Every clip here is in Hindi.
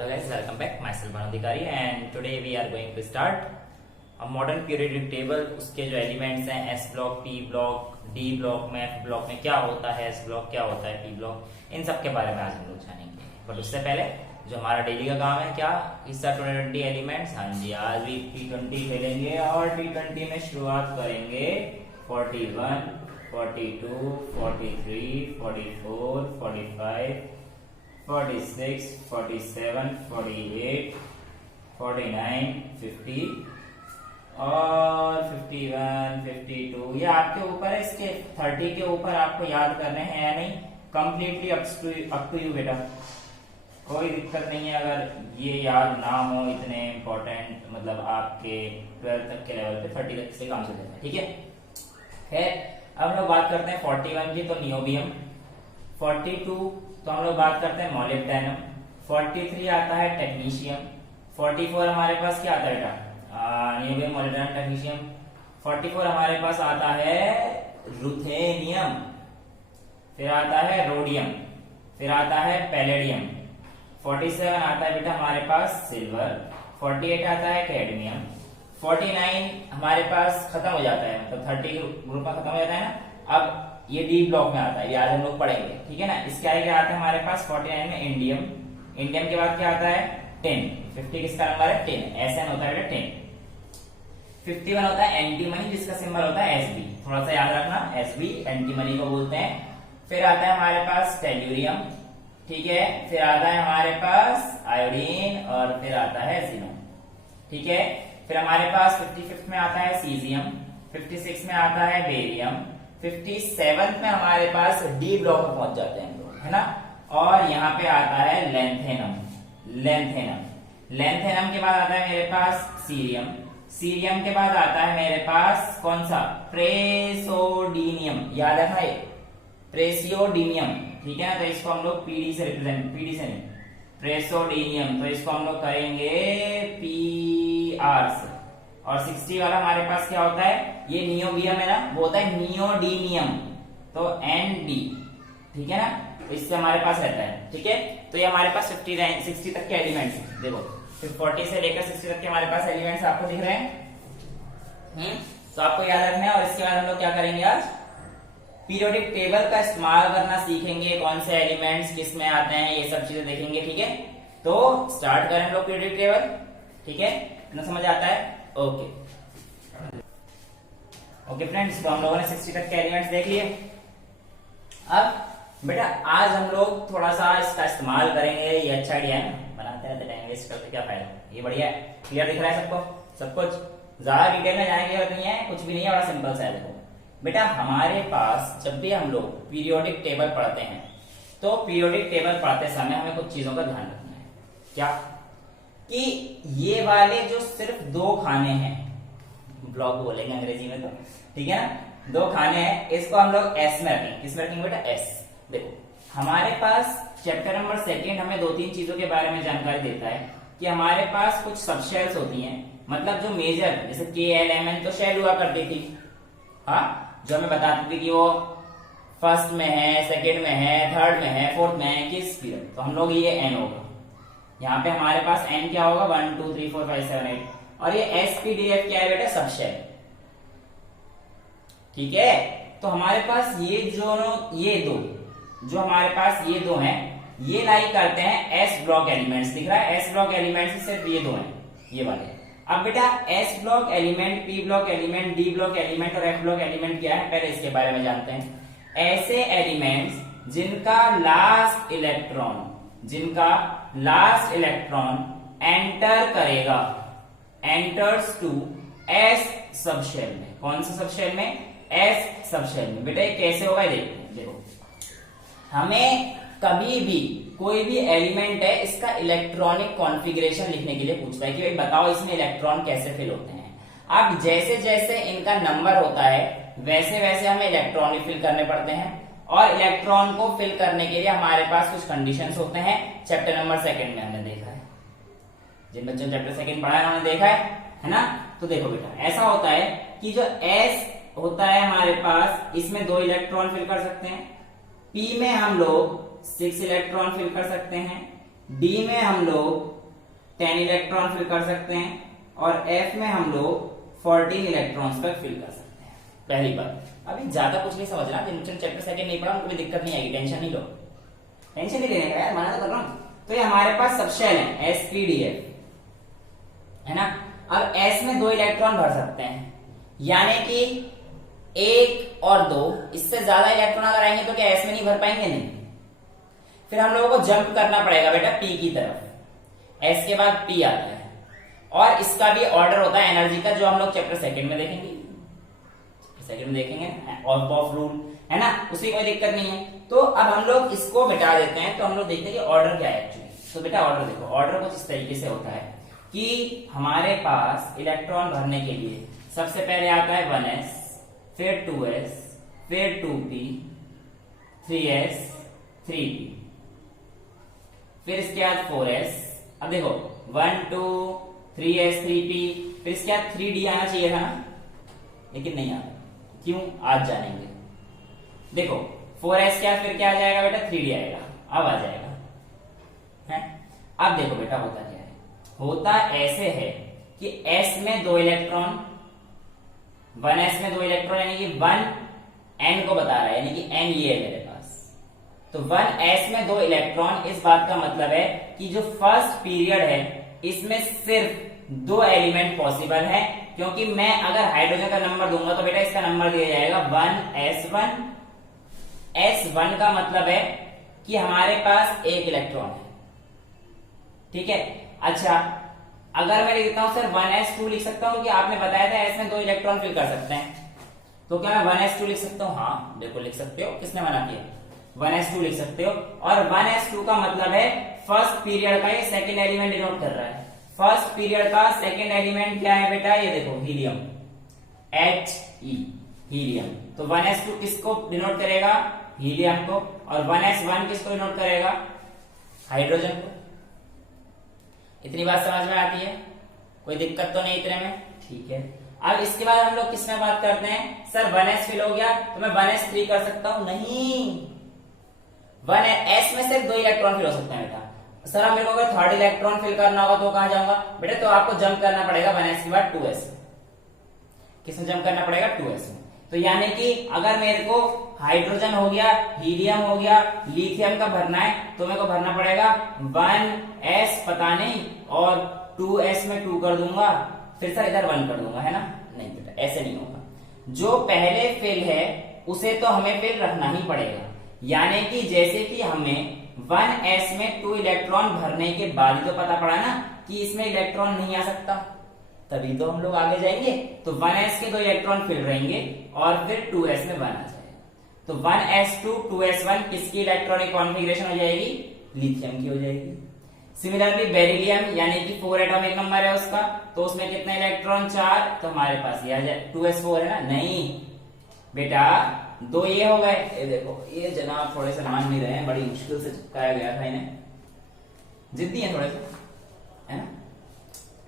Hello guys, welcome back. Myself Banu Adhikari and today we are going to start a modern periodic table. उसके जो एलिमेंट्स हैं S block, P block, D block में, F ब्लॉक में क्या होता है, S ब्लॉक क्या होता है, P ब्लॉक, इन सब के बारे में आज हम लोग जानेंगे। बट उससे पहले जो हमारा डेली का काम है क्या, हिस्सा 20 एलिमेंट्स। हाँ जी, आज भी T20 खेलेंगे और T20 में शुरुआत करेंगे 41, 42, 43, 44, 45, 46, 47, 48, 49, 50 और 51, 52। ये आपके ऊपर है, इसके 30 के ऊपर आपको याद करने हैं या नहीं, कंप्लीटली अप टू यू बेटा। कोई दिक्कत नहीं है अगर ये याद ना हो, इतने इंपॉर्टेंट मतलब आपके 12 तक के लेवल पे 30 तक से काम चल जाता है, ठीक है। खैर अब हम लोग बात करते हैं 41 की, तो नियोबियम। 42 तो हम लोग बात करते हैं मॉलिब्डेनम। 43 आता है टेक्नीशियम। 44 हमारे पास क्या आता है बेटा, नियोबियम, मॉलिब्डेनम, टेक्नीशियम। 44 हमारे पास आता है रुथेनियम, फिर आता है रोडियम, फिर आता है पैलेडियम। 47 आता है बेटा हमारे पास सिल्वर। 48 आता है कैडमियम। 49 हमारे पास खत्म हो जाता है, मतलब 30 ग्रुप में खत्म हो जाता है ना। अब ये डी ब्लॉक में आता है, ये आज हम लोग पढ़ेंगे, ठीक है ना। इसके आगे क्या आता है हमारे पास 49 में इंडियम। इंडियम के बाद क्या आता है 10। 50 किसका नंबर है 10, SN होता है बेटा 10। 51 होता है एंटीमनी, जिसका सिंबल होता है SB, थोड़ा सा याद रखना, SB एंटीमनी को बोलते हैं। फिर आता है हमारे पास टेल्यूरियम, ठीक है। फिर आता है हमारे पास आयोडीन और फिर आता है जीनोन, ठीक है। फिर हमारे पास 55 में आता है सीजियम। 56 में आता है बेरियम। 57 में हमारे पास डी ब्लॉक में पहुंच जाते हैं लोग, है ना। और यहाँ पे आता है लेंथेनम। लेंथेनम के बाद आता है मेरे पास सीरियम। सीरियम के बाद आता है मेरे पास कौन सा, प्रेसोडीनियम, याद रखना ये प्रेसियोडीनियम, ठीक है ना। तो इसको हम लोग पीडी से रिप्रेजेंट, पीडी से नहीं, प्रेसोडीनियम, तो इसको हम लोग करेंगे PR से। और 60 वाला हमारे पास क्या होता है, ये नियोबियम है ना, वो होता है नियोडीनियम, तो ND, ठीक है ना। तो इससे हमारे पास रहता है, ठीक है। तो ये हमारे पास 60 तक के एलिमेंट्स हैं, देखो फिर 40 से लेकर 60 तक के हमारे पास एलिमेंट्स आपको दिख रहे हैं। तो आपको याद रखना है। और इसके बाद हम लोग क्या करेंगे, आज पीरियोडिक टेबल का इस्तेमाल करना सीखेंगे, कौन से एलिमेंट्स किस में आते हैं, ये सब चीजें देखेंगे, ठीक है। तो स्टार्ट करें हम लोग पीरियोडिक टेबल, ठीक है ना, समझ आता है। ओके फ्रेंड्स, तो हम लोगों ने 60 तक के एलिमेंट्स देख लिए। अब बेटा आज हम लोग थोड़ा सा इसका इस्तेमाल करेंगे, ये अच्छा आइडिया है ना, बनाते रहते टाइम वेस्ट करते क्या फायदा, ये बढ़िया है। क्लियर दिख रहा है सबको, सब कुछ ज्यादा डिटेल में जाने की जरूरत नहीं है, कुछ भी नहीं है, बड़ा सिंपल सा है। देखो बेटा हमारे पास जब भी हम लोग पीरियोडिक टेबल पढ़ते हैं, तो पीरियोडिक टेबल पढ़ते समय हमें कुछ चीजों का ध्यान रखना है। क्या कि ये वाले जो सिर्फ 2 खाने हैं, ब्लॉक बोलेंगे अंग्रेजी में, तो ठीक है ना, 2 खाने हैं, इसको हम लोग S में रखेंगे। किस में रखेंगे बेटा, S। देखो हमारे पास चैप्टर नंबर 2 हमें 2-3 चीजों के बारे में जानकारी देता है कि हमारे पास कुछ सबशेल्स होती हैं, मतलब जो मेजर, जैसे KLMN तो शेल हुआ करती थी, हाँ, जो हमें बताती थी कि वो फर्स्ट में है, सेकेंड में है, थर्ड में है, फोर्थ में है, किस पीरियड, तो हम लोग ये N होगा। यहाँ पे हमारे पास N क्या होगा, 1 2 3 4 5 7 8, और ये SPDF क्या है बेटा, सबशेल, ठीक है। तो हमारे पास ये दो जो हमारे पास ये 2 हैं, ये लाई करते हैं S ब्लॉक एलिमेंट्स। दिख रहा है S ब्लॉक एलिमेंट्स सिर्फ ये 2 हैं, ये वाले। अब बेटा S block element, P block element, D block element और F ब्लॉक एलिमेंट क्या है, पहले इसके बारे में जानते हैं। ऐसे एलिमेंट्स जिनका लास्ट इलेक्ट्रॉन एंटर करेगा, एंटर्स टू S सबशेल में। कौन सा सबशेल में, S सबशेल में। बेटा ये कैसे होगा, देखो हमें कभी भी कोई भी एलिमेंट है, इसका इलेक्ट्रॉनिक कॉन्फ़िगरेशन लिखने के लिए पूछता है कि भाई बताओ इसमें इलेक्ट्रॉन कैसे फिल होते हैं। अब जैसे जैसे इनका नंबर होता है वैसे वैसे हमें इलेक्ट्रॉन भी फिल करने पड़ते हैं, और इलेक्ट्रॉन को फिल करने के लिए हमारे पास कुछ कंडीशंस होते हैं। चैप्टर नंबर 2 में हमने देखा है, जिन बच्चों ने चैप्टर 2 पढ़ा है उन्होंने देखा है ना। तो देखो बेटा ऐसा होता है कि जो S होता है हमारे पास, इसमें 2 इलेक्ट्रॉन फिल कर सकते हैं। P में हम लोग 6 इलेक्ट्रॉन फिल कर सकते हैं। डी में हम लोग 10 इलेक्ट्रॉन फिल कर सकते हैं और एफ में हम लोग 14 इलेक्ट्रॉन्स पर फिल कर सकते हैं। पहली बात, अभी ज्यादा कुछ नहीं समझना, जिन चैप्टर सेकंड नहीं पढ़ा उनको भी दिक्कत नहीं आएगी, टेंशन नहीं लो, टेंशन नहीं लेने का यार, माना तो कर रहा हूं। तो ये हमारे पास सब शेल है sp-df है ना। अब s में 2 इलेक्ट्रॉन भर सकते हैं, यानी कि 1 और 2, इससे ज्यादा इलेक्ट्रॉन अगर आएंगे तो क्या s में नहीं भर पाएंगे? नहीं। फिर हम लोगों को जंप करना पड़ेगा बेटा p की तरफ, s के बाद p आता है और इसका भी ऑर्डर होता है एनर्जी का, जो हम लोग चैप्टर सेकंड में देखेंगे, ऑफ रूल है ना, उसकी कोई दिक्कत नहीं है। तो अब हम लोग इसको मिटा देते हैं, तो हम लोग देखते हैं कि ऑर्डर क्या है एक्चुअली। तो बेटा ऑर्डर देखो, ऑर्डर कुछ इस तरीके से होता है कि हमारे पास इलेक्ट्रॉन भरने के लिए सबसे पहले आता है 1s, फिर 2s, फिर 2p, 3s, 3p, फिर इसके बाद 4s। अब देखो 1 2 3s 3p, फिर इसके बाद 3d आना चाहिए था ना, लेकिन नहीं आता। क्यों? आज जानेंगे। देखो 4s क्या, फिर क्या आ जाएगा बेटा? 3d आएगा, अब आ जाएगा है। अब देखो बेटा होता क्या है, होता ऐसे है कि s में 2 इलेक्ट्रॉन, 1s में 2 इलेक्ट्रॉन, यानी कि 1 n को बता रहा है, यानी कि n ये है मेरे पास। तो 1s में 2 इलेक्ट्रॉन, इस बात का मतलब है कि जो फर्स्ट पीरियड है इसमें सिर्फ 2 एलिमेंट पॉसिबल है, क्योंकि मैं अगर हाइड्रोजन का नंबर दूंगा तो बेटा इसका नंबर दिया जाएगा 1s1। s1 का मतलब है कि हमारे पास 1 इलेक्ट्रॉन है, ठीक है। अच्छा, अगर मैं लिखता हूं सर 1s2 लिख सकता हूं कि आपने बताया था s में 2 इलेक्ट्रॉन फिल कर सकते हैं, तो क्या मैं 1s2 लिख सकता हूं? हाँ बिल्कुल लिख सकते हो, किसने मना किया? 1s2 लिख सकते हो। और 1s2 का मतलब है फर्स्ट पीरियड का ये सेकंड एलिमेंट डिनोट कर रहा है। फर्स्ट पीरियड का सेकंड एलिमेंट क्या है बेटा? ये देखो हीलियम, He, हीलियम। तो 1s2 किसको डिनोट करेगा? हीलियम को। और 1s1 किसको डिनोट करेगा? हाइड्रोजन को। इतनी बात समझ में आती है? कोई दिक्कत तो नहीं इतने में? ठीक है। अब इसके बाद हम लोग किस में बात करते हैं? सर 1s फिल हो गया तो मैं 1s3 कर सकता हूं? नहीं, 1s में सिर्फ 2 इलेक्ट्रॉन फिल हो सकते हैं बेटा। सर अब मेरे को अगर 3rd इलेक्ट्रॉन फिल करना होगा तो कहां जाऊंगा बेटा? तो आपको जंप करना पड़ेगा 1s के बाद 2s। किसमें जंप करना पड़ेगा? 2s में। तो यानी कि अगर मेरे को हाइड्रोजन हो गया, हीलियम हो गया, लिथियम का भरना है तो मेरे को भरना पड़ेगा 1s पता नहीं और 2s में 2 कर दूंगा, फिर सर इधर 1 कर दूंगा, है ना? नहीं बेटा ऐसे नहीं होगा। जो पहले फिल है उसे तो हमें फिल रखना ही पड़ेगा, यानी कि जैसे कि हमें 1s में 2 इलेक्ट्रॉन भरने के बाद ही तो पता पड़ा ना कि इसमें इलेक्ट्रॉन नहीं आ सकता, तभी तो हम लोग आगे जाएंगे। तो 1s के 2 इलेक्ट्रॉन फिल रहेंगे और फिर 2s में 1 आ जाएगा। तो 1s2 2s1 किसकी इलेक्ट्रॉनिक कॉन्फ़िगरेशन हो जाएगी? लिथियम की हो जाएगी। सिमिलरली बेरिलियम यानी कि 4 एटॉमिक नंबर है उसका, तो उसमें कितने इलेक्ट्रॉन? 4। तो हमारे पास ये आ जाए 2s4 है ना? नहीं बेटा, 2 ये हो गए। ये देखो ये जनाब थोड़े से मान नहीं रहे हैं, बड़ी मुश्किल से चिपकाया गया था इन्हें, जिद्दी है थोड़े से, है ना?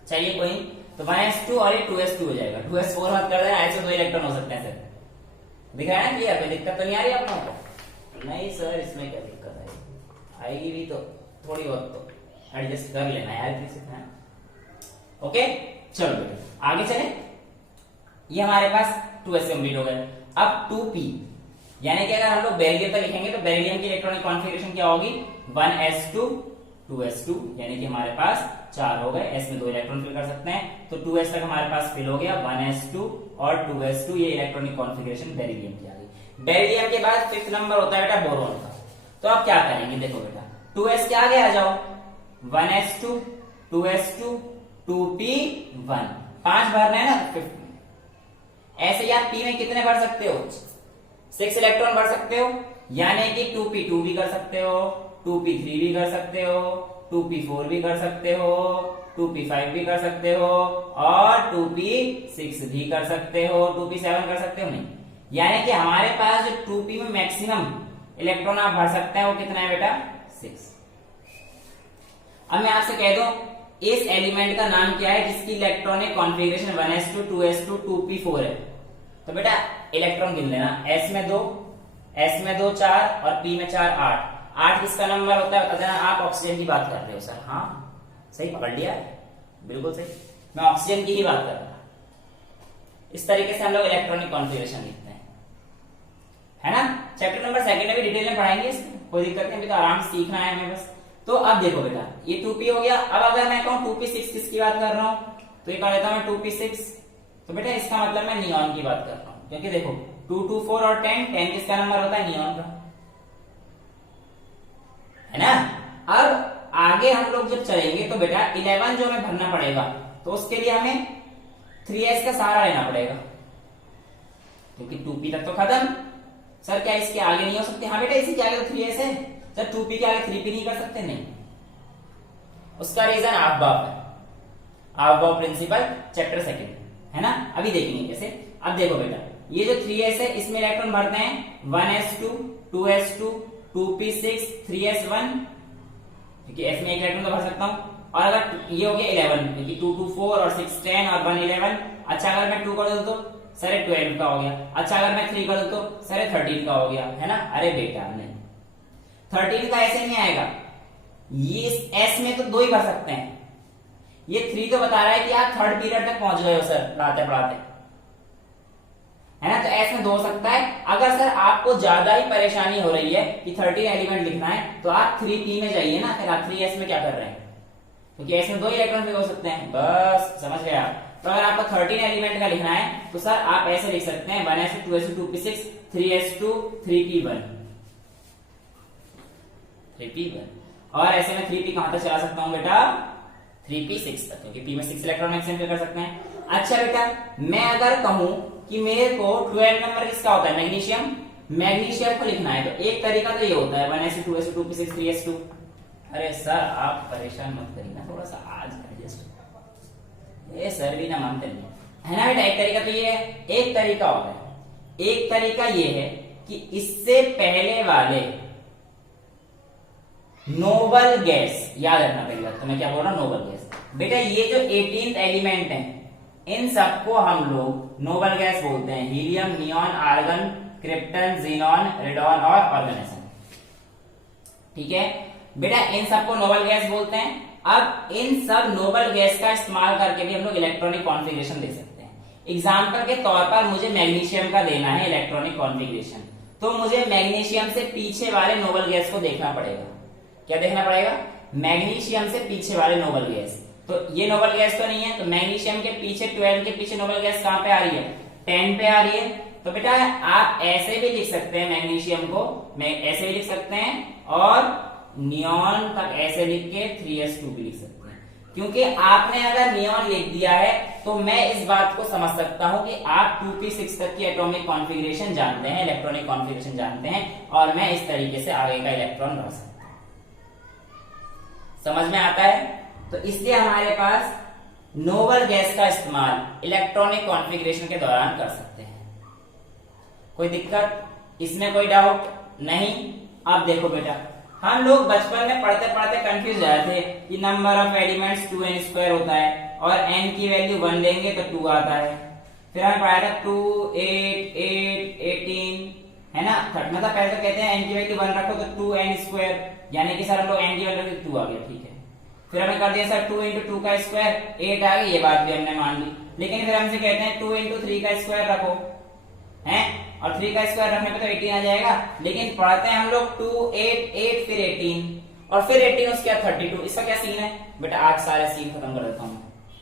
चलिए कोई, तो 1s2 और ये 2s2 हो जाएगा। 2s4 मत कर देना, ऐसे 2 इलेक्ट्रॉन हो सकते हैं सर। दिखाया ना क्लियर? कोई दिक्कत तो नहीं आ रही आप लोगों को? नहीं सर इसमें क्या दिक्कत आएगी भी तो थोड़ी बहुत तो एडजस्ट कर लेना यार, किसी ओके। चलो बेटा आगे चले। ये हमारे पास 2s कंप्लीट हो गए। अब 2p, यानी कि अगर हम लोग बेरिलियम तक लिखेंगे तो बेरिलियम की इलेक्ट्रॉनिक कॉन्फ़िगरेशन क्या होगी? 1s2 2s2, यानी कि हमारे पास 4 हो गए। s में 2 इलेक्ट्रॉन फिल कर सकते हैं, तो 2s तक हमारे पास फिल हो गया। 1s2 और 2s2 ये इलेक्ट्रॉनिक कॉन्फ़िगरेशन बेरिलियम की आ गई। बेरिलियम के बाद 5th नंबर होता है बेटा बोरोन का। तो अब क्या करेंगे? देखो बेटा 2s के आगे आ जाओ, 1s2 2s2 2p1, 5 भरना है ना 5th। ऐसे ही आप p में कितने भर सकते हो? 6 इलेक्ट्रॉन भर सकते हो, यानी कि 2p2 भी कर सकते हो, 2p3 भी कर सकते हो, 2p4 भी कर सकते हो, 2p5 भी कर सकते हो और 2p6 भी कर सकते हो, 2p7 कर सकते हो नहीं। यानी कि हमारे पास जो 2p में मैक्सिमम इलेक्ट्रॉन आप भर सकते हैं वो कितना है बेटा? 6। अब मैं आपसे कह दूं इस एलिमेंट का नाम क्या है जिसकी electronic configuration 1s2 2s2 2p4 है? तो बेटा इलेक्ट्रॉन गिन लेना, s में 2 4 और p में 4 8। 8 किसका नंबर होता है बता देना। आप ऑक्सीजन की बात कर रहे हो सर? हाँ सही पकड़ लिया, बिल्कुल सही, मैं ऑक्सीजन की ही बात कर रहा था। इस तरीके से हम लोग इलेक्ट्रॉनिक कॉन्फ़िगरेशन लिखते हैं, है ना। चैप्टर नंबर 2 में भी डिटेल में पढ़ाएंगे इसको, कोई दिक्कत नहीं, अभी तो आराम से सीखना है हमें बस। तो अब देखो बेटा, ये 2p हो गया। अब अगर मैं कहूं 2p6 किसकी बात कर रहा हूं, तो ये कह लेता हूं मैं 2p6। तो बेटा इसका मतलब मैं नियॉन की बात कर रहा हूं, क्योंकि देखो 2 2 4 और 10 किसका नंबर होता है? नियॉन का, है ना। अब आगे हम लोग जब चलेंगे तो बेटा 11 जो हमें भरना पड़ेगा, तो उसके लिए हमें 3s का सहारा लेना पड़ेगा, क्योंकि 2p तक तो खत्म। सर क्या इसके आगे नहीं हो सकते? हाँ बेटा इसी के आगे तो 3s है। सर 2p के आगे 3p नहीं कर सकते? नहीं, उसका रीजन अफबाव है, अफबाव प्रिंसिपल चैप्टर 2, है ना। अभी देखेंगे कैसे। अब देखो बेटा, ये जो 3s है इसमें इलेक्ट्रॉन भरते हैं 1s2 2s2 2p6 3s1, क्योंकि s में एक इलेक्ट्रॉन तो भर सकता हूं। और अगर ये हो गया 11, क्योंकि 2 2 4 और 6 10 और 1 11। अच्छा अगर मैं 2 कर दूं तो सर 12 का हो गया। अच्छा अगर मैं 3 कर दूं तो सर 13 का हो गया, है ना। अरे बेटा नहीं, 13 का ऐसे नहीं आएगा, ये s में तो 2 ही भर सकते हैं। ये 3 तो बता रहा है कि आप 3rd पीरियड तक पहुंच गए हो सर पढ़ाते पढ़ाते, है ना। तो s में 2 हो सकता है। अगर सर आपको ज्यादा ही परेशानी हो रही है कि 13 एलिमेंट लिखना है, तो आप 3p में जाइए ना, फिर आप 3s में क्या कर रहे हैं, क्योंकि s में 2 इलेक्ट्रॉन भी हो सकते हैं। बस समझ गए आप। तो अगर आपको 13 एलिमेंट का लिखना है तो सर आप ऐसे लिख सकते हैं 1s2 2s2 2p6 3s2 3p1 3p1। और ऐसे में 3p कहां तक चला सकता हूं बेटा? 3p6 तक, क्योंकि p में 6 इलेक्ट्रॉन एक्सचेंज कर सकते हैं। अच्छा बेटा, मैं अगर कहूं कि मेरे को 12 नंबर किसका होता है? मैग्नीशियम। मैग्नीशियम को लिखना है तो एक तरीका तो ये होता है 1s2 2s2 2p6 3s2। अरे सर आप परेशान मत करिए ना, थोड़ा सा आज एडजस्ट, ये सर भी ना मानते नहीं, है ना बेटा। एक तरीका तो ये है, एक तरीका और है। एक तरीका ये है कि इससे पहले वाले नोबल गैस, याद रखना पहली बात तो मैं क्या बोल रहा हूं, नोबल गैस। बेटा ये जो 18th एलिमेंट है, इन सबको हम लोग नोबल गैस बोलते हैं। Helium, neon, argon, krypton, xenon, radon और ऑर्गेनिज्म, ठीक है बेटा, इन सबको नोबल गैस बोलते हैं। अब इन सब नोबल गैस का इस्तेमाल करके भी हम लोग इलेक्ट्रॉनिक कॉन्फ़िगरेशन दे सकते हैं। एग्जाम्पल के तौर पर मुझे मैग्नीशियम का देना है इलेक्ट्रॉनिक कॉन्फ़िगरेशन, तो मुझे मैग्नीशियम से पीछे वाले नोबल गैस को देखना पड़ेगा। क्या देखना पड़ेगा? मैग्नीशियम से पीछे वाले नोबल गैस। तो ये नोबल गैस तो नहीं है, तो मैग्नीशियम के पीछे 12 के पीछे नोबल गैस कहां पे आ रही है? 10 पे आ रही है। तो बेटा आप ऐसे भी लिख सकते हैं मैग्नीशियम को, ऐसे भी लिख सकते हैं, और नियॉन तक ऐसे लिख के 3s2 भी लिख सकते हैं। क्योंकि आपने अगर नियॉन लिख दिया है तो मैं इस बात को समझ सकता हूं कि आप 2p6 तक की एटॉमिक कॉन्फ़िगरेशन जानते हैं, इलेक्ट्रॉनिक कॉन्फ़िगरेशन जानते हैं, और मैं इस तरीके से आगे का इलेक्ट्रॉन भर सकता हूं। समझ में आता है? तो इसलिए हमारे पास नोबल गैस का इस्तेमाल इलेक्ट्रॉनिक कॉन्फ़िगरेशन के दौरान कर सकते हैं। कोई दिक्कत इसमें? कोई डाउट नहीं? अब देखो बेटा, हम लोग बचपन में पढ़ते पढ़ते कंफ्यूज हो जाते थे कि नंबर ऑफ एलिमेंट्स 2n² होता है, और n की वैल्यू 1 लेंगे तो 2 आता है। फिर हमें पढ़ाया था 2 8 8 18, है ना। मतलब पहले तो कहते हैं n की वैल्यू 1 रखो तो 2n², यानी कि सर हम लोग n की वैल्यू 2 आ गया, ठीक है। फिर हमें कर दिया सर 2 × 2 का स्क्वायर 8 आ गई, ये बात भी हमने मान ली। लेकिन फिर हमसे कहते हैं 2 × 3 का स्क्वायर रखो, हैं, और 3 का स्क्वायर रखने पे तो 18 आ जाएगा। लेकिन पढ़ते हैं हम लोग 2 8 8 फिर 18 और फिर 18 उसके बाद 32। इसका क्या सीन है बेटा? आज सारे सीन खत्म कर देता हूं।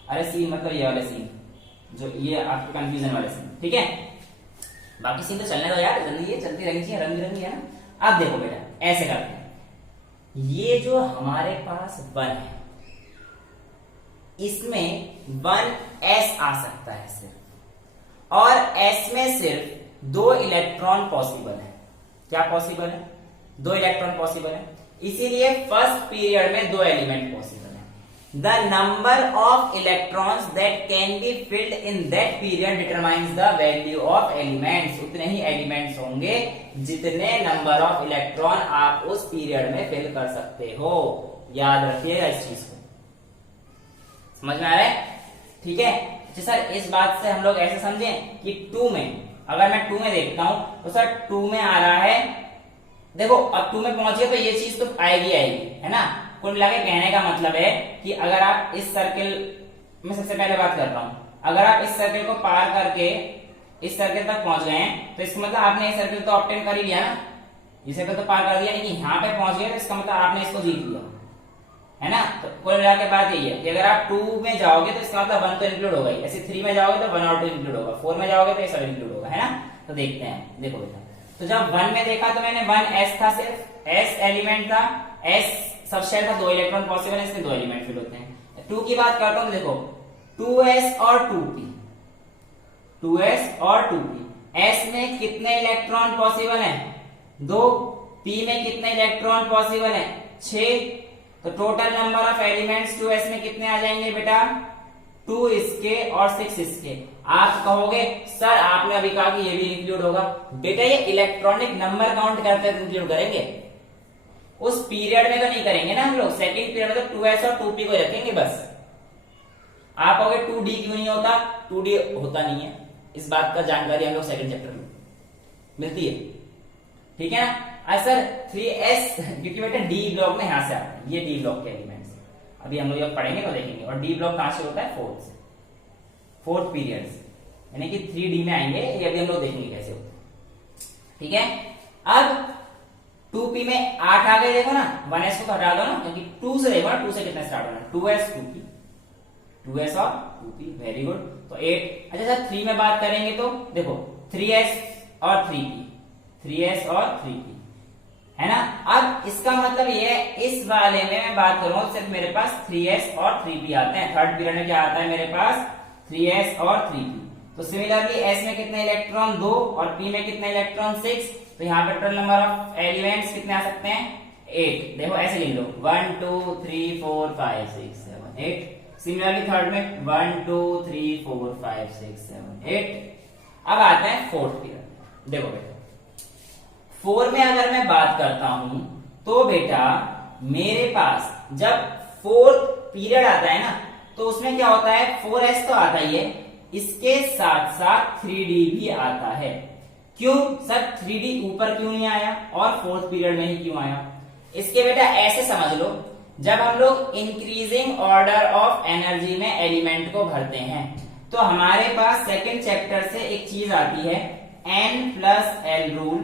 अरे सीन मतलब ये वाले सीन, जो ये आपके कंफ्यूजन वाले सीन, ठीक है। बाकी सीन तो चलने दो यार, जल्दी ये चलती रहनी चाहिए, रंग बिरंगी है ना। अब देखो बेटा ऐसे करते हैं, ये जो हमारे पास 1 है इसमें 1s आ सकता है सिर्फ, और s में सिर्फ 2 इलेक्ट्रॉन पॉसिबल है। क्या पॉसिबल है? 2 इलेक्ट्रॉन पॉसिबल है। इसीलिए फर्स्ट पीरियड में 2 एलिमेंट पॉसिबल है। The number of electrons that can be filled in that period determines the value of elements. उतने ही एलिमेंट्स होंगे जितने नंबर ऑफ इलेक्ट्रॉन आप उस पीरियड में फिल कर सकते हो। याद रखिएगा इस चीज को, समझ में आ रहा है? ठीक है। अच्छा सर इस बात से हम लोग ऐसे समझें कि 2 में, अगर मैं 2 में देखता हूं तो सर 2 में आ रहा है देखो अब 2 में पहुंचे तो ये चीज तो आएगी आएगी, है ना। कुल मिला के कहने का मतलब है कि अगर आप इस सर्किल में, सबसे पहले बात कर रहा हूं, अगर आप इस सर्किल को पार करके इस सर्किल तक पहुंच गए हैं तो इसका मतलब आपने ये सर्किल तो ऑब्टेन कर ही लिया ना, ये सर्किल तो पार कर दिया, यानी कि यहाँ पे पहुंच गए तो इसका मतलब आपने इसको जीत लिया, है ना। तो कुल मिला के बात यही है कि अगर आप 2 में जाओगे तो इसका मतलब 1 तो इंक्लूड होगा ही, ऐसे 3 में जाओगे तो 1 और 2 इंक्लूड होगा, 4 में जाओगे तो ये सब इंक्लूड होगा, है ना। तो देखते हैं, देखो बेटा, तो जब 1 में देखा तो मैंने 1s था, सिर्फ s एलिमेंट था, s सबशेल था, 2 इलेक्ट्रॉन पॉसिबल है, इसमें 2 एलिमेंट फिल होते हैं। 2 की बात करता हूं तो देखो 2s और 2p, 2s और 2p, s में कितने इलेक्ट्रॉन पॉसिबल हैं? 2, p में कितने इलेक्ट्रॉन पॉसिबल हैं? 6। तो total number of elements 2s में कितने आ जाएंगे बेटा? 2 इसके और 6 इसके। आप कहोगे सर आपने अभी कहा कि ये भी इंक्लूड होगा, बेटा ये इलेक्ट्रॉनिक नंबर काउंट करते हैं इंक्लूड करेंगे, उस पीरियड में तो नहीं करेंगे ना हम लोग, सेकंड पीरियड में तो 2s और 2p को रखेंगे बस। आप कहोगे 2d क्यों नहीं होता? 2d होता नहीं है, इस बात का जानकारी हम लोग सेकंड चैप्टर में मिलती है, ठीक है ना। सर 3s क्योंकि बेटा डी ब्लॉक में यहां से आता है, ये डी ब्लॉक के एलिमेंट्स अभी हम लोग पढ़ेंगे तो देखेंगे। और डी ब्लॉक कहां से होता है? 4th से, 4th पीरियड से, यानी कि 3d में आएंगे, ये अभी हम लोग देखेंगे कैसे होता है, ठीक है। अब 2p में 8 आ गए, देखो ना, 1s को हटा दो ना, क्योंकि 2 से देखो ना, 2 से कितना स्टार्ट होना, 2s 2p, 2s और 2p, वेरी गुड। तो 8। अच्छा सर 3 में बात करेंगे तो देखो 3s और 3p, 3s और 3p, है ना। अब इसका मतलब ये है, इस वाले में मैं बात करूं सिर्फ मेरे पास 3s और 3p आते हैं। थर्ड पीरियड में क्या आता है मेरे पास? 3s और 3p। तो सिमिलरली s में कितने इलेक्ट्रॉन? 2, और p में कितने इलेक्ट्रॉन? 6। तो यहाँ पे टोटल नंबर ऑफ एलिमेंट्स कितने आ सकते हैं? 8। देखो ऐसे लिख लो, 1 2 3 4 5 6 7 8। सिमिलरली थर्ड में 1 2 3 4 5 6 7 8। अब आते हैं फोर्थ पीरियड। देखो बेटा 4 में अगर मैं बात करता हूं तो बेटा मेरे पास जब 4th पीरियड आता है ना, तो उसमें क्या होता है? 4s तो आता ही है, इसके साथ साथ 3d भी आता है। क्यों सर 3d ऊपर क्यों नहीं आया और 4th पीरियड में ही क्यों आया? इसके बेटा ऐसे समझ लो, जब हम लोग इंक्रीजिंग ऑर्डर ऑफ एनर्जी में एलिमेंट को भरते हैं तो हमारे पास सेकंड चैप्टर से एक चीज आती है n+l रूल।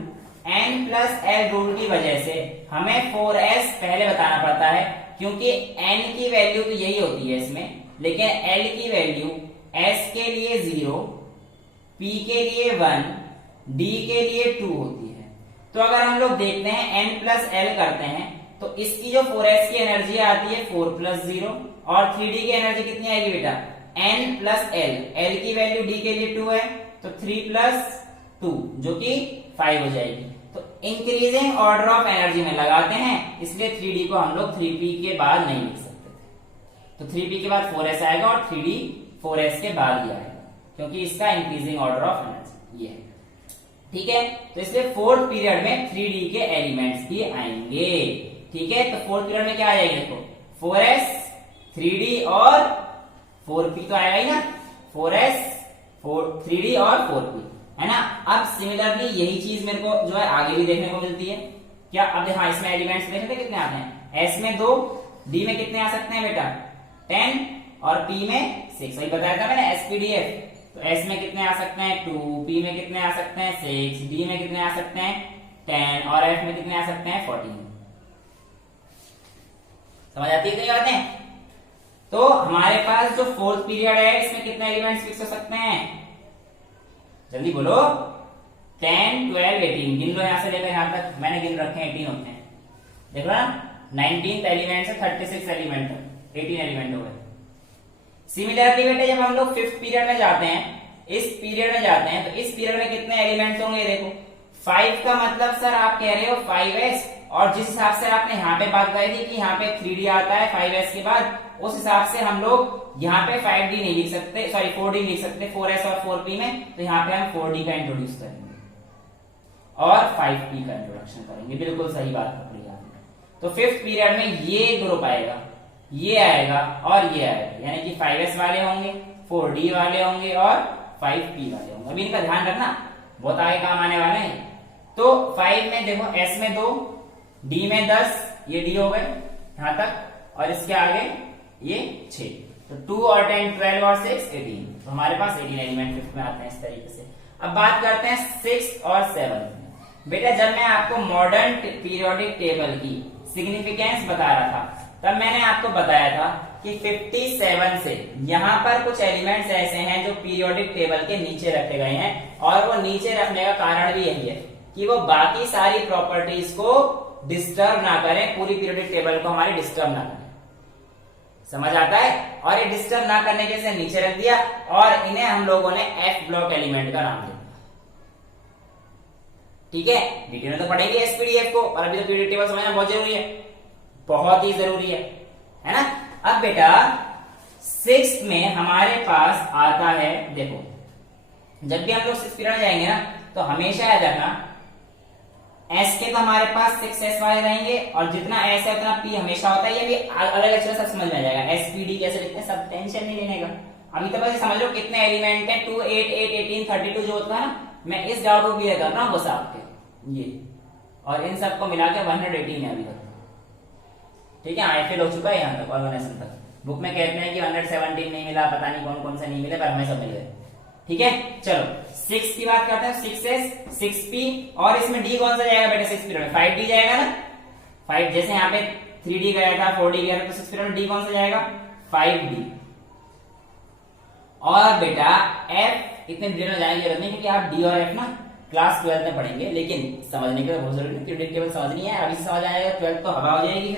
n+l रूल की वजह से हमें 4s पहले बताना पड़ता है, क्योंकि n की वैल्यू तो यही होती है इसमें, लेकिन l की वैल्यू s के लिए 0, p के लिए 1, d के लिए 2 होती है। तो अगर हम लोग देखते हैं n+l करते हैं तो इसकी जो 4s की एनर्जी आती है 4+0, और 3d की एनर्जी कितनी आएगी बेटा? n+l, l की वैल्यू d के लिए 2 है, तो 3+2 जो कि 5 हो जाएगी। तो इंक्रीजिंग ऑर्डर ऑफ एनर्जी में लगाते हैं, इसलिए 3d को हम लोग 3p के बाद नहीं लिख सकते थे। तो 3p के बाद 4s आएगा और 3d 4s के बाद ही आएगा, क्योंकि इसका इंक्रीजिंग ऑर्डर ऑफ एनर्जी ये है, ठीक है। तो इसलिए फोर्थ पीरियड में 3d के एलिमेंट्स भी आएंगे, ठीक है। तो फोर्थ पीरियड में क्या आ जाएगा? देखो 4s 3d और 4p तो आएगा ही ना, 4s 3d और 4p, है ना। अब सिमिलरली यही चीज मेरे को जो है आगे भी देखने को मिलती है। क्या? अब हाँ, इसमें एलिमेंट्स देखे थे कितने आते हैं? s में 2, d में कितने आ सकते हैं बेटा? 10, और p में 6, वही बताया था मैंने spdf। तो s में कितने आ सकते हैं? 2, p में कितने आ सकते हैं? 6, d में कितने आ सकते हैं? 10, और f में कितने आ सकते हैं? 14। समझ आती है कई बातें? तो हमारे पास जो फोर्थ पीरियड है इसमें कितने एलिमेंट्स फिक्स हो सकते हैं? जल्दी बोलो। 10, 12, 18 गिन लो, यहां से लेकर यहां तक मैंने गिन रखे हैं, 18 होते हैं। देखो ना, 19th एलिमेंट से 36 एलिमेंट तक 18 एलिमेंट हो गए। सिमिलरली बेटे जब हम लोग 5th पीरियड में जाते हैं, इस पीरियड में जाते हैं, तो इस पीरियड में कितने एलिमेंट्स होंगे? देखो 5 का मतलब सर आप कह रहे हो 5s, और जिस हिसाब से आपने यहाँ पे बात कही थी कि यहाँ पे 3d आता है 5s के बाद, उस हिसाब से हम लोग यहाँ पे 5d नहीं लिख सकते, सॉरी 4d लिख सकते 4s और 4p में। तो यहाँ पे हम 4d का इंट्रोड्यूस करेंगे और 5p का इंट्रोडक्शन करेंगे। बिल्कुल सही बात पकड़ी आपने। तो 5th पीरियड में ये ग्रुप आएगा, ये आएगा और ये आएगा, यानी कि 5s वाले होंगे, 4d वाले होंगे और 5p वाले होंगे। अभी इनका ध्यान रखना, बहुत आगे काम आने वाले हैं। तो 5 में देखो S में 2, D में 10, ये D हो गए यहां तक, और इसके आगे ये 6, तो 2 और 10 12 और 6 18, तो हमारे पास 18 एलिमेंट फिफ्थ में आते हैं इस तरीके से। अब बात करते हैं 6 और 7। बेटा जब मैं आपको मॉडर्न पीरियोडिक टेबल की सिग्निफिकेंस बता रहा था तब मैंने आपको बताया था कि 57 से यहां पर कुछ एलिमेंट्स ऐसे हैं जो पीरियोडिक टेबल के नीचे रखे गए हैं, और वो नीचे रखने का कारण भी यही है कि वो बाकी सारी प्रॉपर्टीज को डिस्टर्ब ना करें, पूरी पीरियोडिक टेबल को हमारी डिस्टर्ब ना करें। समझ आता है? और ये डिस्टर्ब ना करने के से नीचे रख दिया, और इन्हें हम लोगों ने एफ ब्लॉक एलिमेंट का नाम दिया। ठीक है, डिटेल में तो पढ़ेंगे एसपीडीएफ को, और अभी तो पीरियोडिक टेबल समझना बहुत जरूरी है, बहुत ही जरूरी है ना। अब बेटा 6 में हमारे पास आता है, देखो जब भी हम लोग 6 पीरियड जाएंगे ना तो हमेशा याद रखना एस के तो हमारे पास 6 एस वाले रहेंगे, और जितना एस है उतना पी हमेशा होता है। ये भी अलग अक्षर सब समझ में आ जाएगा, एसपीडी कैसे लिखते हैं सब टेंशन नहीं लेने का। अभी तो बस समझ लो कितने एलिमेंट है, 2 8 8 18 32 जो होता है ना, मैं इस डाउट को क्लियर कर रहा हूँ बस आपके ये, और इन सबको मिला के 118 है अभी तक। ठीक है, आईफिल हो चुका है यहाँ तक ऑर्गेनाइजेशन तक। बुक में कहते हैं कि 117 नहीं मिला, पता नहीं कौन कौन सा नहीं मिले, पर हमें सब मिल गए। ठीक है, चलो 6 की बात करते हैं, 6s 6p, और इसमें d कौन सा जाएगा बेटा 6 पीरियड में? 5d जाएगा ना। 5 जैसे यहाँ पे 3d गया था, 4d गया था, तो 6 पीरियड में d कौन सा जाएगा? 5d। और बेटा f इतने डिटेल में जाने की जरूरत नहीं, क्योंकि आप d और f ना क्लास 12 में पढ़ेंगे, लेकिन समझने के लिए बहुत जरूरी है, पीरियोडिक टेबल समझनी है, अभी से समझ आएगा 12 तो हवा हो जाएगी।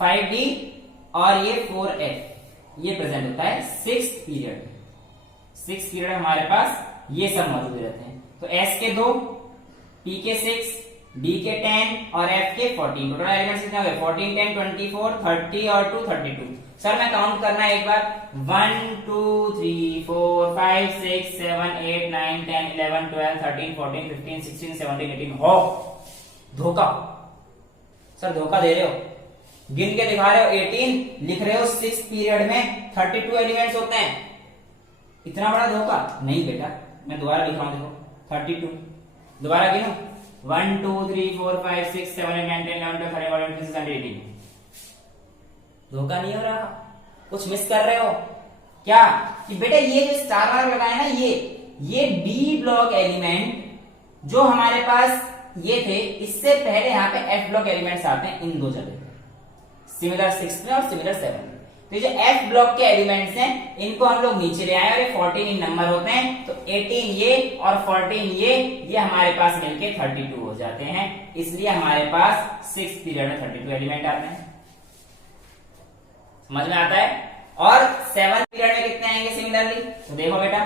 5d और ये 4f ये प्रेजेंट होता है 6 पीरियड। 6 पीरियड हमारे पास ये सब मौजूद रहते हैं। तो s के 2, p के 6, d के 10 और f के 14। टोटल एलिमेंट्स कितने हो गए? 14 10 24 30 और 2 32। सर मैं काउंट करना है एक बार, 1 2 3 4 5 6 7 8 9 10 11 12 13 14 15 16 17 18। हो धोखा सर, धोखा दे रहे हो, गिन के दिखा रहे हो 18, लिख रहे हो 6 पीरियड में 32 एलिमेंट्स होते हैं। इतना बड़ा धोखा नहीं बेटा, मैं दोबारा लिख रहा हूं, देखो 32 दोबारा गिनो, 1 2 3 4 5 6 7 8 9 10 11 12 13 14 15 16 18। धोखा नहीं हो रहा, कुछ मिस कर रहे हो क्या? कि बेटा ये जो स्टार मार्क लगाया ना, ये बी ब्लॉक एलिमेंट जो हमारे पास ये थे, इससे पहले यहाँ पे एफ ब्लॉक एलिमेंट्स आते हैं इन दो जगह, सिमिलर 6 में और सिमिलर 7 में। तो ये जो एफ ब्लॉक के एलिमेंट्स हैं इनको हम लोग नीचे ले आए, और ये 14 इन नंबर होते हैं, तो 18 ये और 14 ये हमारे पास मिलके 32 हो जाते हैं। इसलिए हमारे पास 6 पीरियड में 32 एलिमेंट आते हैं। समझ में आता है? और 7 पीरियड में कितने आएंगे सिमिलरली? तो देखो बेटा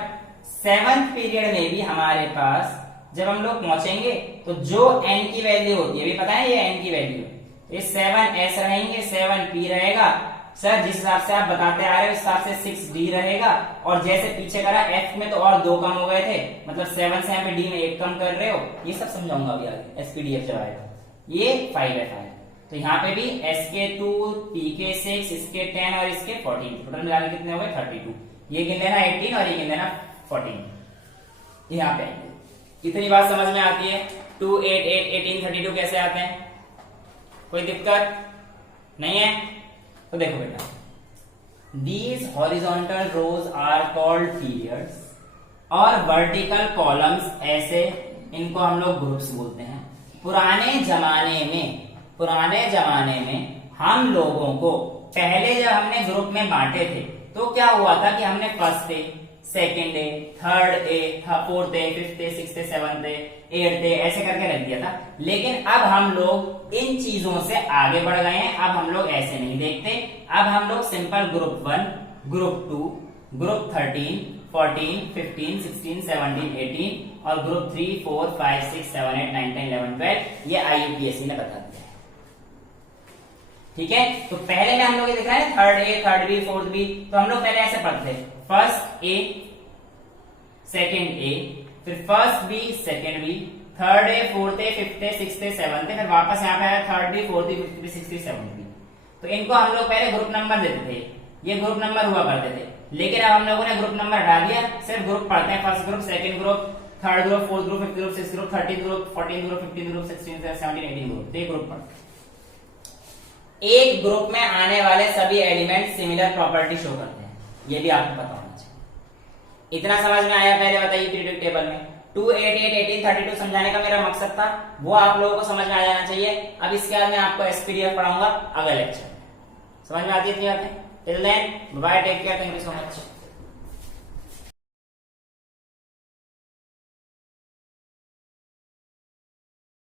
7 पीरियड में भी हमारे पास जब हम लोग पहुंचेंगे तो जो n की वैल्यू होती है, अभी पता है ये n की वैल्यू, ये 7s रहेंगे, 7p रहेगा। सर जिस हिसाब से आप बताते आ रहे हो उस हिसाब से 6d रहेगा, और जैसे पीछे करा f में तो और 2 कम हो गए थे, मतलब 7 से यहाँ पे d में 1 कम कर रहे हो, ये सब समझाऊंगा अभी आगे एसपीडीएफ जब आएगा। ये 5f आएगा, तो यहाँ पे भी s के 2, p के 6, इसके 10 और इसके 14, टोटल मिला के कितने हो गए 32। ये गिन लेना 18 और ये गिन लेना 14, यहाँ पे आएंगे। इतनी बात समझ में आती है? 2 8 8 18 32 कैसे आते हैं? कोई दिक्कत नहीं है? तो देखो बेटा, these horizontal rows are called periods, और vertical columns ऐसे, इनको हम लोग ग्रुप्स बोलते हैं। पुराने जमाने में हम लोगों को पहले जब हमने ग्रुप में बांटे थे तो क्या हुआ था कि हमने first day, second day, third day, fourth day, fifth day, sixth day, seventh day, eighth day ऐसे करके रख दिया था। लेकिन अब हम लोग इन चीजों से आगे बढ़ गए हैं, अब हम लोग ऐसे नहीं देखते, अब हम लोग सिंपल ग्रुप 1, ग्रुप 2, ग्रुप 13, 14, 15, 16, 17, 18 और ग्रुप 3, 4, 5, 6, 7, 8, 9, 10, 11, 12 ये IUPAC ने बता दिया। ठीक है, तो पहले में हम लोग ये दिख रहा है third A, third B, fourth B, तो हम लोग पहले ऐसे पढ़ते थे, फर्स्ट ए, सेकेंड ए, फिर first B, second B, third A, fourth A, fifth A, sixth A, seventh A, फिर वापस यहाँ पे आया third B, fourth B, fifth B, sixth B, seventh B. तो इनको हम लोग पहले ग्रुप नंबर देते थे, ये ग्रुप नंबर हुआ करते थे। लेकिन अब हम लोगों ने ग्रुप नंबर हटा दिया, सिर्फ ग्रुप पढ़ते हैं, first group, second group, third group, fourth group, fifth group, sixth group, 13th group, 14th group, 15th group, 16th, 17th, 18th group. एक ग्रुप पर एक ग्रुप में आने वाले सभी एलिमेंट सिमिलर प्रॉपर्टी शो करते हैं, ये भी आपको पता होना चाहिए। इतना समझ में आया? पहले बताइए पीरियोडिक टेबल में 2, 8, 8, 18, 32 समझाने का मेरा मकसद था, वो आप लोगों को समझ में आ जाना चाहिए। अब इसके बाद मैं आपको एसपीडीएफ पढ़ाऊंगा अगले लेक्चर। समझ में आती है इतनी बातें? Till then bye, take care, thank you so much.